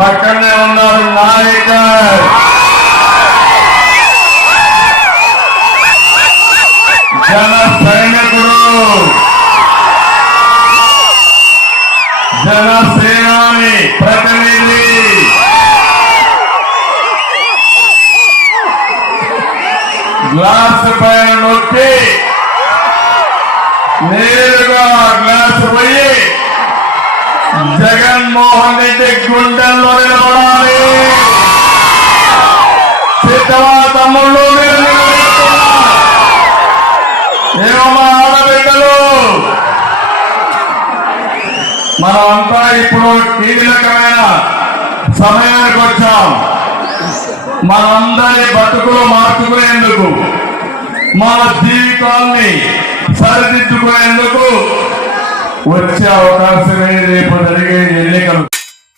పక్కనే ఉన్నారు నాయకర్, జన సైనికుడు, జనసేనాని ప్రతినిధి, గ్లాస్ పైన నొక్కి నేరుగా గ్లాస్ పోయి జగన్మోహన్ రెడ్డి గుండెల్లో నిలబడాలి. సిద్ధమా తమ్ముళ్ళు? ఏమమ్మా ఆడబిడ్డలు, మనమంతా ఇప్పుడు కీలకమైన సమయానికి వచ్చాం. మనందరి బతుకులు మార్చుకునేందుకు, మన జీవితాల్ని సరిదిద్దుకునేందుకు వచ్చే అవకాశమే రేపు జరిగే ఎన్నికలు.